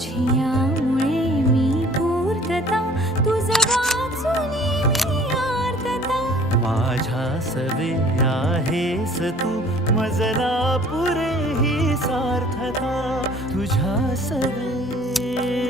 तुझियामुळे मी पूर्तता तुझ वाचून मी आर्तता माझ्या सवे आहेस तू मजला पुरे ही सार्थता तुझ्या सवे